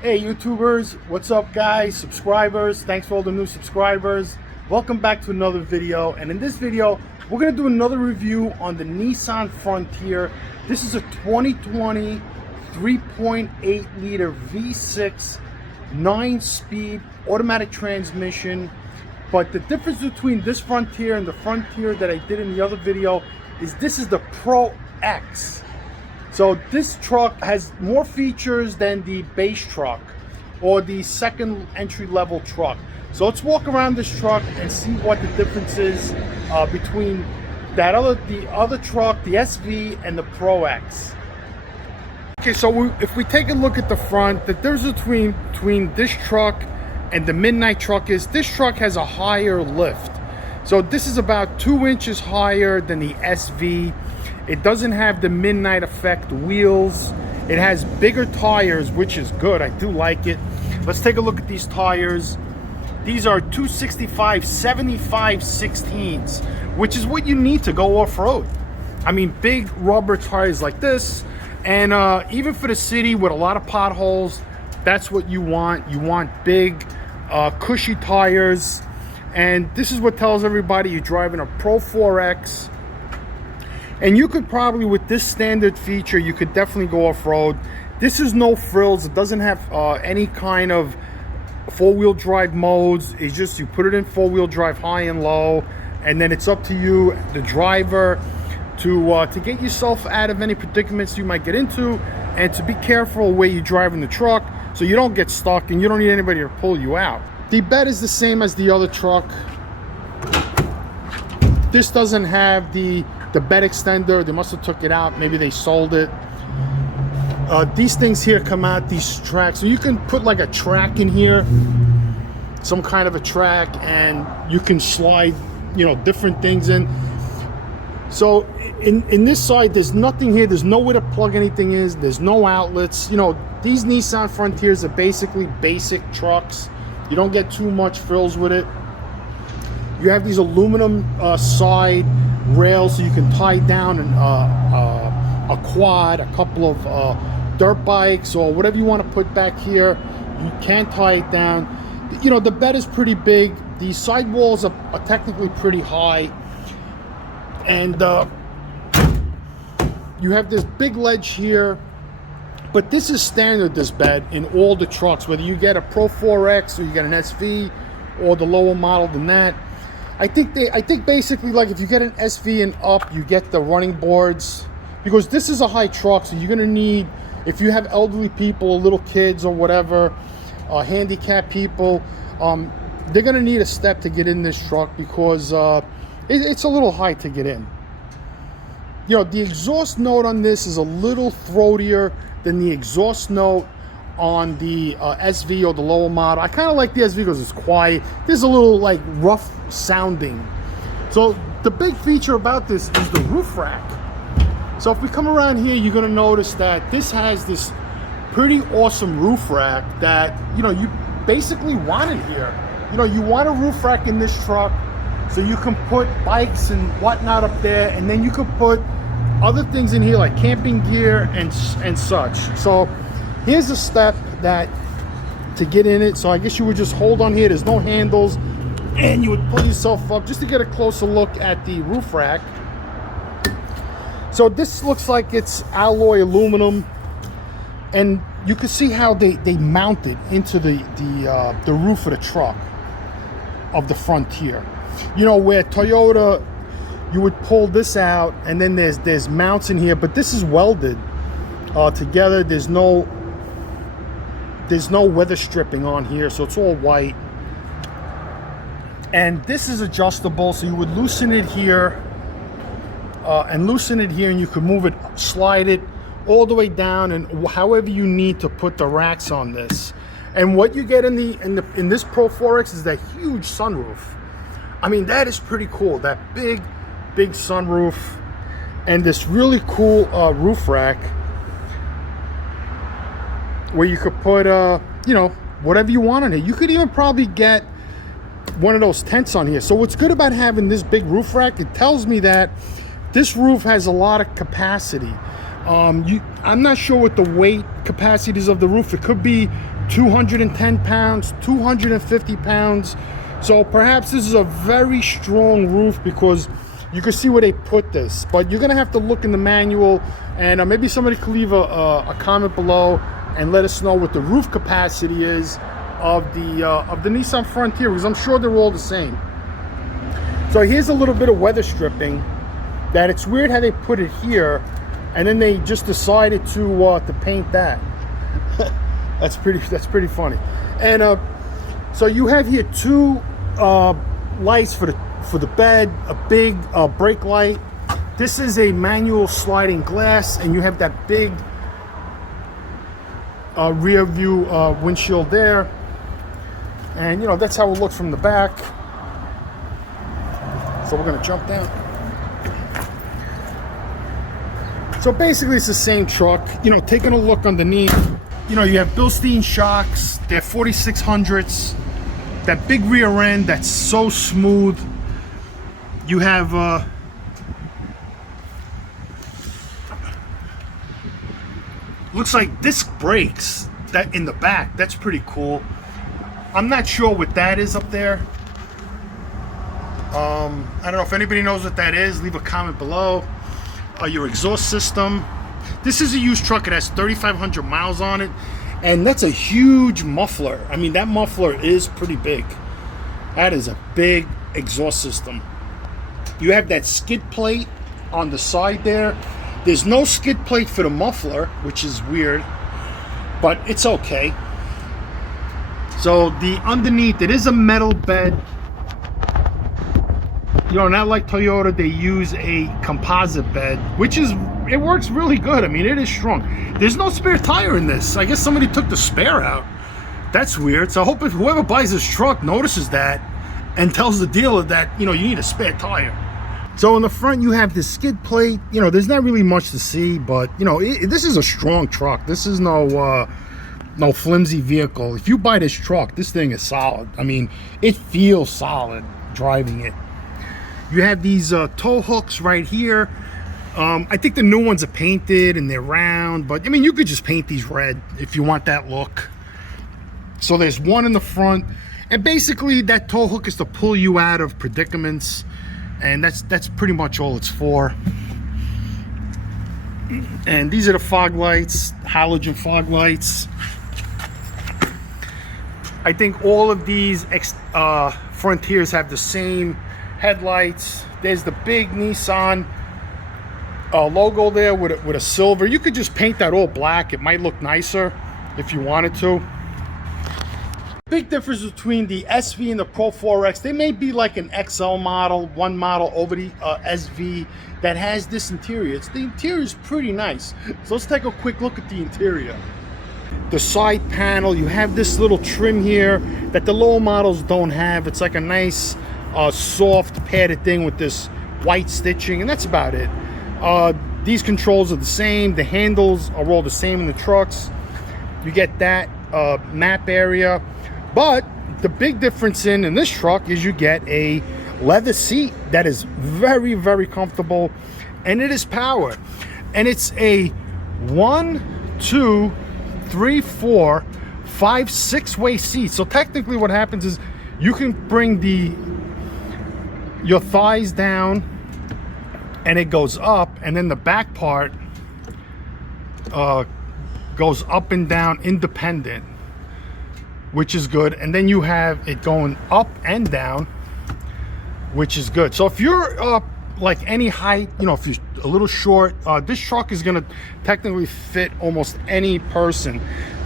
Hey YouTubers, what's up guys, subscribers, thanks for all the new subscribers. Welcome back to another video, and in this video we're going to do another review on the Nissan Frontier. This is a 2020 3.8 liter V6 9-speed automatic transmission. But the difference between this Frontier and the Frontier that I did in the other video is this is the Pro X. So this truck has more features than the base truck or the second entry-level truck. So let's walk around this truck and see what the difference is between the other truck, the SV, and the Pro X. Okay, so if we take a look at the front, the difference between this truck and the Midnight truck is this truck has a higher lift. So this is about 2 inches higher than the SV. It doesn't have the Midnight effect wheels. It has bigger tires, which is good. I do like it. Let's take a look at these tires. These are 265 75/16s, which is what you need to go off-road. I mean, big rubber tires like this, and even for the city with a lot of potholes, that's what you want. You want big, cushy tires. And this is what tells everybody you're driving a Pro 4X. And you could probably, with this standard feature, you could definitely go off-road. This is no frills. It doesn't have any kind of four-wheel drive modes. It's just you put it in four-wheel drive high and low, and then it's up to you, the driver, to get yourself out of any predicaments you might get into, and to be careful where you're driving the truck so you don't get stuck and you don't need anybody to pull you out. The bed is the same as the other truck. This doesn't have the bed extender. They must have took it out. Maybe they sold it. These things here come out, these tracks. So you can put like a track in here, some kind of a track, and you can slide, different things in. So in this side, there's nothing here. There's nowhere to plug anything in. There's no outlets. These Nissan Frontiers are basically basic trucks. You don't get too much frills with it. You have these aluminum side rails so you can tie down a quad, a couple of dirt bikes, or whatever you want to put back here. You can tie it down. The bed is pretty big. The side walls are technically pretty high. And you have this big ledge here. But this is standard, this bed, in all the trucks, whether you get a Pro 4X or you get an SV or the lower model than that. I think basically, like, if you get an SV and up, you get the running boards, because this is a high truck, so you're gonna need, if you have elderly people or little kids or whatever, handicapped people, they're gonna need a step to get in this truck, because it's a little high to get in. The exhaust note on this is a little throatier than the exhaust note on the SV or the lower model. I kind of like the SV because it's quiet. There's a little like rough sounding. So the big feature about this is the roof rack. So if we come around here, you're gonna notice that this has this pretty awesome roof rack that you basically want it here. You want a roof rack in this truck so you can put bikes and whatnot up there, and then you can put other things in here like camping gear and such. So here's a step to get in it. So I guess you would just hold on here. There's no handles, and you would pull yourself up just to get a closer look at the roof rack. So this looks like it's alloy aluminum, and you can see how they mount it into the roof of the truck of the Frontier. Where Toyota, you would pull this out, and then there's mounts in here, but this is welded together. There's no weather stripping on here, so it's all white. And this is adjustable, so you would loosen it here and loosen it here, and you could move it, slide it all the way down, and however you need to put the racks on this. And what you get in this Pro 4X is that huge sunroof. I mean, that is pretty cool. That big sunroof, and this really cool roof rack where you could put whatever you want on it. You could even probably get one of those tents on here. So what's good about having this big roof rack, it tells me that this roof has a lot of capacity. I'm not sure what the weight capacities of the roof. It could be 210 pounds, 250 pounds. So perhaps this is a very strong roof because you can see where they put this. But you're gonna have to look in the manual, and maybe somebody could leave a comment below and let us know what the roof capacity is of the Nissan Frontier, because I'm sure they're all the same. So here's a little bit of weather stripping. That it's weird how they put it here, and then they just decided to paint that. That's pretty funny. And so you have here two lights for the bed, a big brake light. This is a manual sliding glass, and you have that big rear view windshield there. And you know, that's how it looks from the back. So we're gonna jump down. So basically it's the same truck. You know, taking a look underneath, you know, you have Bilstein shocks, they're 4600s, that big rear end that's so smooth. You have looks like disc brakes that in the back. That's pretty cool. I'm not sure what that is up there. I don't know if anybody knows what that is. Leave a comment below. Your exhaust system. This is a used truck. It has 3,500 miles on it, and that's a huge muffler. I mean, that muffler is pretty big. That is a big exhaust system. You have that skid plate on the side there. There's no skid plate for the muffler, which is weird, but it's okay. So the underneath, it is a metal bed. You know, not like Toyota, they use a composite bed, which is, it works really good. I mean, it is strong. There's no spare tire in this. I guess somebody took the spare out. That's weird. So I hope if whoever buys this truck notices that and tells the dealer that, you know, you need a spare tire. So in the front, you have this skid plate. You know, there's not really much to see, but, you know, this is a strong truck. This is no flimsy vehicle. If you buy this truck, this thing is solid. I mean, it feels solid driving it. You have these tow hooks right here. I think the new ones are painted and they're round, but I mean, you could just paint these red if you want that look. So there's one in the front, and basically that tow hook is to pull you out of predicaments, and that's pretty much all it's for. And these are the fog lights, halogen fog lights. I think all of these Frontiers have the same headlights. There's the big Nissan logo there with a silver. You could just paint that all black. It might look nicer if you wanted to. Big difference between the SV and the Pro 4X. They may be like an XL model, one model over the SV that has this interior. The interior is pretty nice. So let's take a quick look at the interior. The side panel, you have this little trim here that the lower models don't have. It's like a nice soft padded thing with this white stitching, and that's about it. These controls are the same. The handles are all the same in the trucks. You get that map area, but the big difference in this truck is you get a leather seat that is very, very comfortable, and it is power. And it's a 1, 2, 3, 4, 5, 6-way seat. So technically what happens is you can bring your thighs down and it goes up, and then the back part goes up and down independent, which is good. And then you have it going up and down, which is good. So if you're like any height, you know, if you're a little short, this truck is gonna technically fit almost any person.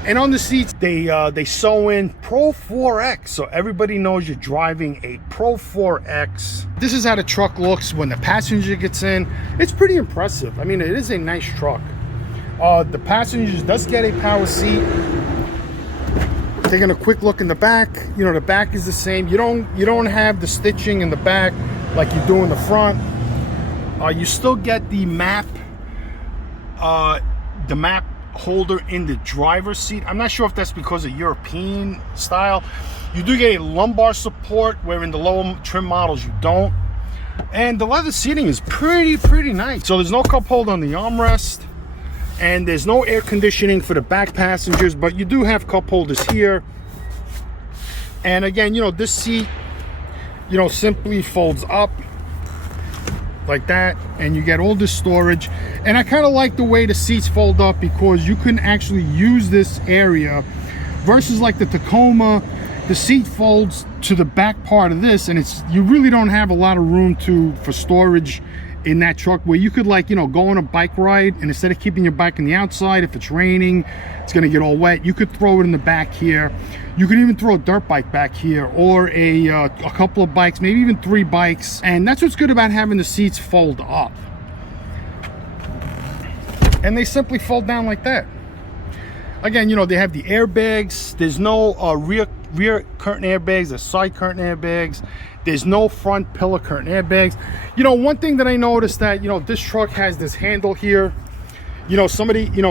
And on the seats, they sew in Pro 4X, so everybody knows you're driving a Pro 4X. This is how the truck looks when the passenger gets in. It's pretty impressive. I mean, it is a nice truck. The passenger does get a power seat. Taking a quick look in the back, you know, the back is the same. You don't have the stitching in the back like you do in the front. You still get the map holder in the driver's seat. I'm not sure if that's because of European style. You do get a lumbar support, where in the lower trim models you don't. And the leather seating is pretty nice. So there's no cup holder on the armrest. And there's no air conditioning for the back passengers, but you do have cup holders here. And again, this seat, simply folds up like that, and you get all this storage. And I kind of like the way the seats fold up, because you can actually use this area versus like the Tacoma. The seat folds to the back part of this, and you really don't have a lot of room for storage in that truck, where you could go on a bike ride, and instead of keeping your bike on the outside, if it's raining, it's going to get all wet, you could throw it in the back here. You could even throw a dirt bike back here, or a couple of bikes, maybe even 3 bikes. And that's what's good about having the seats fold up, and they simply fold down like that. Again, they have the airbags. There's no rear curtain airbags, there's side curtain airbags. There's no front pillar curtain airbags. One thing that I noticed, that this truck has this handle here. Somebody, in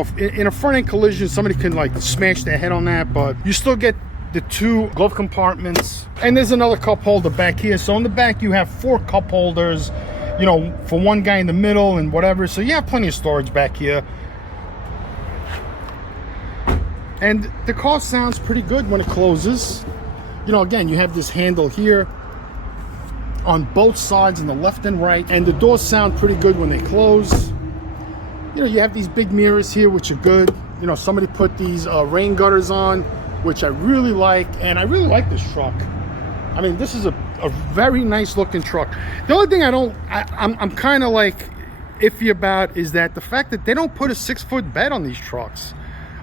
a front end collision, somebody can smash their head on that, but you still get the 2 glove compartments. And there's another cup holder back here. So in the back you have 4 cup holders, for one guy in the middle and whatever. So you have plenty of storage back here. And the car sounds pretty good when it closes. Again, you have this handle here on both sides, on the left and right, and the doors sound pretty good when they close. You have these big mirrors here, which are good. Somebody put these rain gutters on, which I really like, and I really like this truck. I mean, this is a very nice looking truck. The only thing I'm kind of iffy about is that the fact that they don't put a 6-foot bed on these trucks.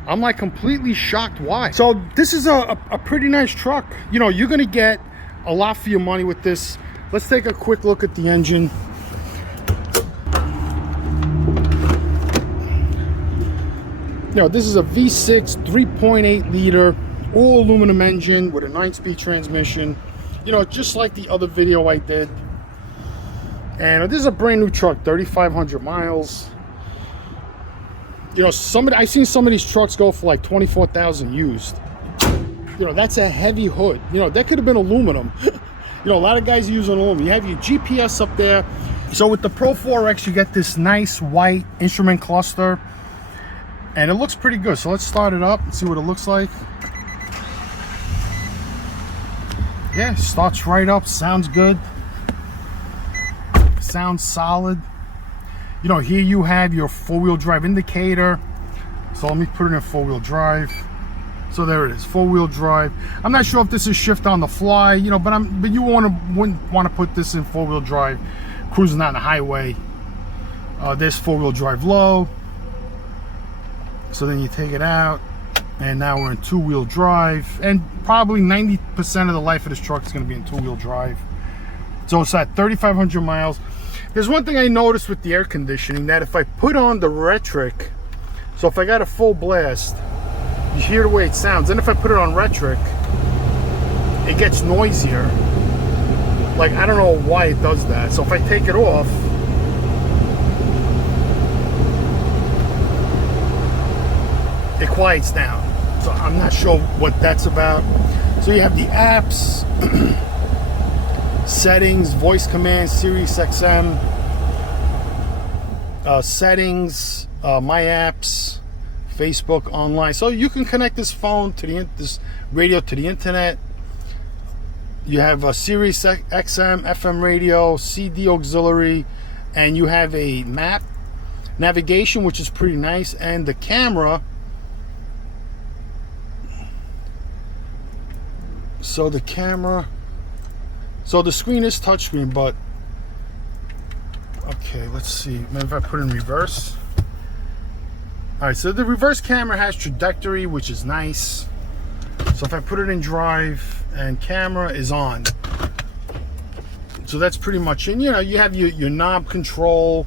I'm completely shocked why. So this is a pretty nice truck. You're gonna get a lot for your money with this. Let's take a quick look at the engine. This is a V6 3.8 liter all aluminum engine with a 9-speed transmission. Just like the other video I did. And this is a brand new truck, 3,500 miles. I've seen some of these trucks go for 24,000 used. That's a heavy hood. That could have been aluminum. A lot of guys are using aluminum. You have your GPS up there. So with the Pro 4X, you get this nice white instrument cluster, and it looks pretty good. So let's start it up and see what it looks like. Yeah, starts right up. Sounds good. Sounds solid. Here you have your 4-wheel drive indicator. So let me put it in 4-wheel drive. So there it is, 4-wheel drive. I'm not sure if this is shift on the fly, but you wouldn't want to put this in 4-wheel drive cruising down the highway. There's 4-wheel drive low. So then you take it out, and now we're in 2-wheel drive. And probably 90% of the life of this truck is going to be in 2-wheel drive. So it's at 3,500 miles. There's one thing I noticed with the air conditioning, that if I put on the Retric, so if I got a full blast, you hear the way it sounds. And if I put it on Retric, it gets noisier. I don't know why it does that. So if I take it off, it quiets down. So I'm not sure what that's about. So you have the apps, settings, voice commands, Sirius XM, settings, my apps, Facebook, online. So you can connect this phone to this radio to the internet. You have a Sirius XM, FM radio, CD auxiliary, and you have a map navigation, which is pretty nice, and the camera. So the screen is touchscreen, but okay, let's see. Maybe if I put it in reverse. All right, so the reverse camera has trajectory, which is nice. So if I put it in drive and camera is on, so that's pretty much in. You have your knob control,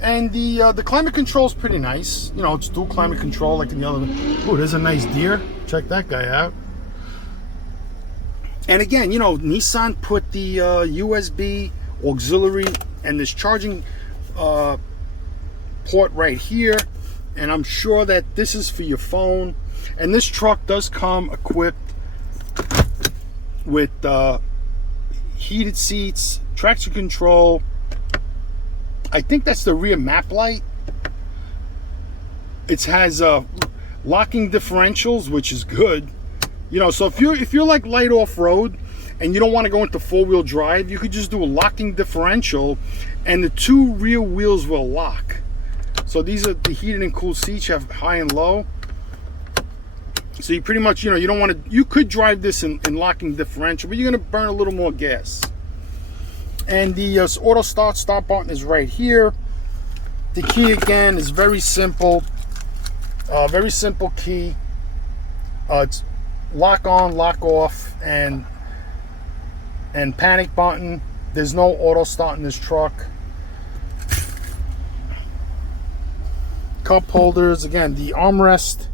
and the climate control is pretty nice. It's dual climate control like in the other. Oh, there's a nice deer. Check that guy out. And again, Nissan put the USB auxiliary and this charging port right here, and I'm sure that this is for your phone. And this truck does come equipped with heated seats, traction control. I think that's the rear map light. It has locking differentials, which is good. You know, so if you're like light off-road and you don't want to go into four-wheel drive, you could just do a locking differential and the two rear wheels will lock. So these are the heated and cooled seats. You have high and low. So you pretty much, you know, you don't want to, you could drive this in locking differential, but you're going to burn a little more gas. And the auto start button is right here. The key again is very simple. Very simple key. It's lock on, lock off, and panic button. There's no auto start in this truck. Cup holders, again, the armrest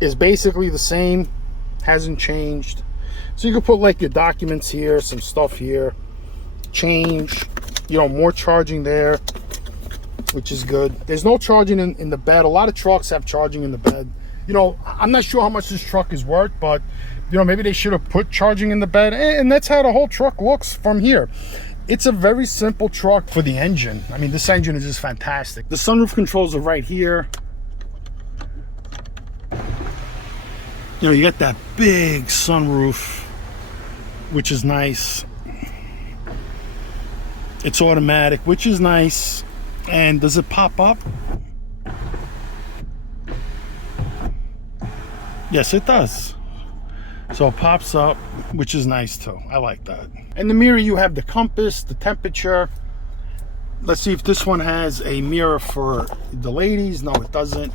is basically the same, hasn't changed. So you can put like your documents here, some stuff here, change, you know, more charging there, which is good. There's no charging in the bed. A lot of trucks have charging in the bed. You know, I'm not sure how much this truck is worth, but you know, maybe they should have put charging in the bed, and that's how the whole truck looks from here. It's a very simple truck for the engine. I mean, this engine is just fantastic. The sunroof controls are right here. You know, you got that big sunroof, which is nice. It's automatic, which is nice. And does it pop up? Yes, it does. So it pops up, which is nice too. I like that. In the mirror, you have the compass, the temperature. Let's see if this one has a mirror for the ladies. No, it doesn't.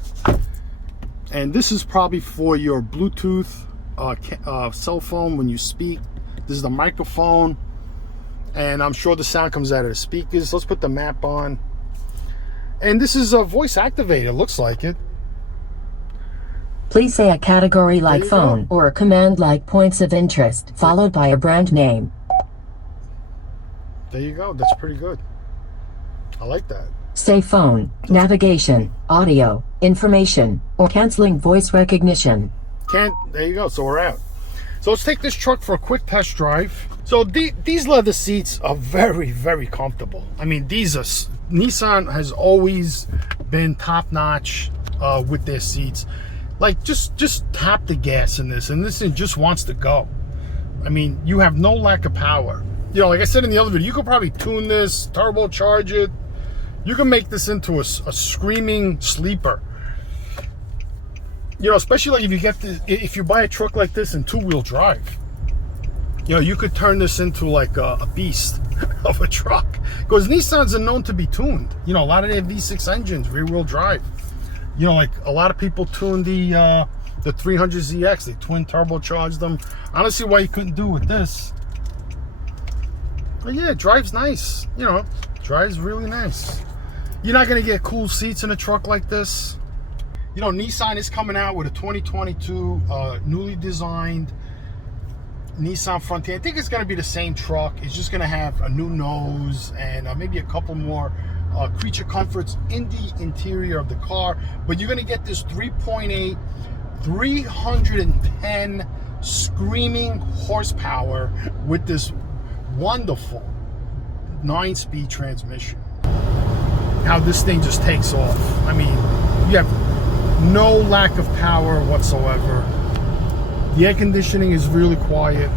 And this is probably for your Bluetooth cell phone when you speak. This is the microphone. And I'm sure the sound comes out of the speakers. Let's put the map on. And this is a voice activated, looks like it. Please say a category like phone or a command like points of interest, followed by a brand name. There you go. That's pretty good. I like that. Say phone, navigation, audio, information, or canceling voice recognition. There you go. So we're out. So let's take this truck for a quick test drive. So these leather seats are very, very comfortable. I mean, Nissan has always been top notch with their seats. Like, just tap the gas in this, and this thing just wants to go. I mean, you have no lack of power. You know, like I said in the other video, you could probably tune this, turbocharge it. You can make this into a screaming sleeper. You know, especially like if you buy a truck like this in two-wheel drive. You know, you could turn this into like a beast of a truck. Because Nissans are known to be tuned. You know, a lot of their V6 engines, rear-wheel drive. You know, like a lot of people tune the 300ZX. They twin turbocharged them. I don't see why you couldn't do it with this. But yeah, it drives nice. You know, drives really nice. You're not going to get cool seats in a truck like this. You know, Nissan is coming out with a 2022 newly designed Nissan Frontier. I think it's going to be the same truck. It's just going to have a new nose and maybe a couple more creature comforts in the interior of the car, but you're going to get this 3.8 310 screaming horsepower with this wonderful 9-speed transmission. How this thing just takes off. I mean, you have no lack of power whatsoever. The air conditioning is really quiet.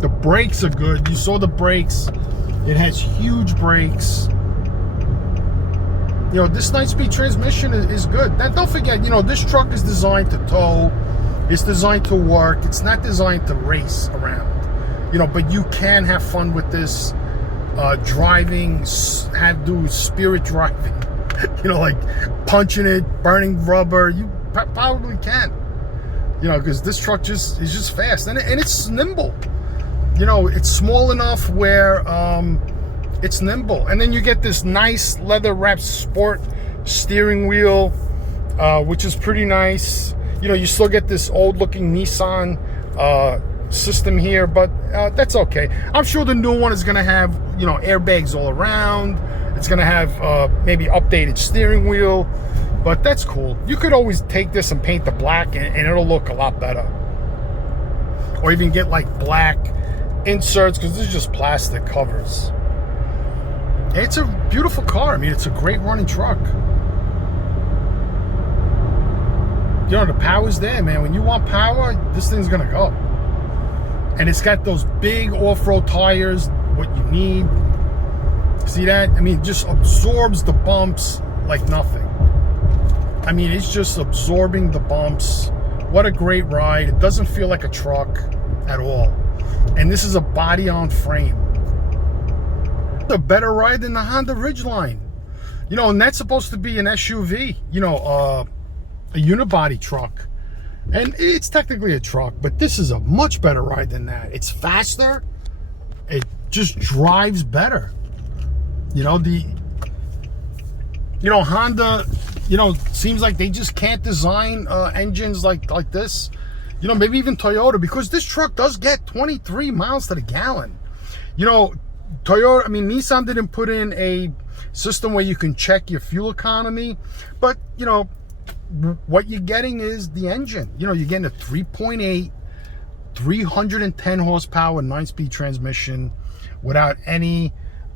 The brakes are good. You saw the brakes. It has huge brakes. You know, this 9-speed transmission is good. Now, don't forget, you know, this truck is designed to tow. It's designed to work. It's not designed to race around. You know, but you can have fun with this. Driving, do spirit driving. You know, like punching it, burning rubber. You probably can. You know, because this truck is just fast. And it's nimble. You know, it's small enough where... it's nimble. And then you get this nice leather wrapped sport steering wheel, which is pretty nice. You know, you still get this old looking Nissan system here, but that's okay. I'm sure the new one is going to have, you know, airbags all around. It's going to have maybe updated steering wheel, but that's cool. You could always take this and paint the black and it'll look a lot better. Or even get like black inserts, because this is just plastic covers. It's a beautiful car. I mean, it's a great running truck. you know, the power's there, man. When you want power, this thing's gonna go. And it's got those big off-road tires, what you need. See that? I mean, it just absorbs the bumps like nothing. I mean, it's just absorbing the bumps. What a great ride. It doesn't feel like a truck at all. And this is a body-on frame. A better ride than the Honda Ridgeline. You know, and that's supposed to be an SUV, you know, a unibody truck. And it's technically a truck, but this is a much better ride than that. It's faster. It just drives better. You know, Honda, you know, seems like they just can't design engines like this. You know, maybe even Toyota, because this truck does get 23 miles to the gallon. You know, Toyota, I mean, Nissan didn't put in a system where you can check your fuel economy, but, you know, what you're getting is the engine. You know, you're getting a 3.8, 310 horsepower, 9-speed transmission without any,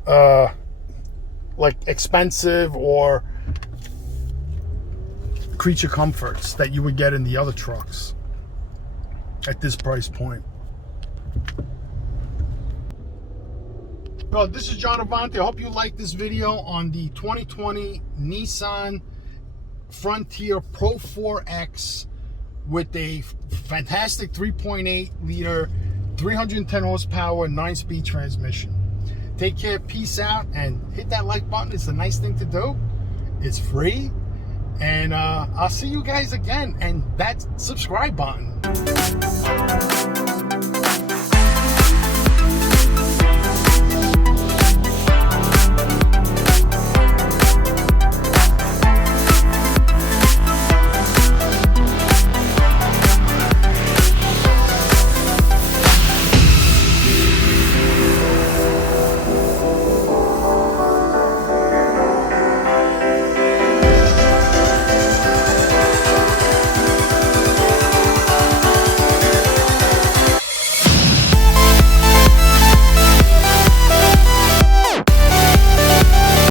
like, expensive or creature comforts that you would get in the other trucks at this price point. Well, this is John Avante. I hope you like this video on the 2020 Nissan Frontier Pro 4X with a fantastic 3.8 liter, 310 horsepower, 9-speed transmission. Take care, peace out, and hit that like button. It's a nice thing to do. It's free. And I'll see you guys again. And that subscribe button.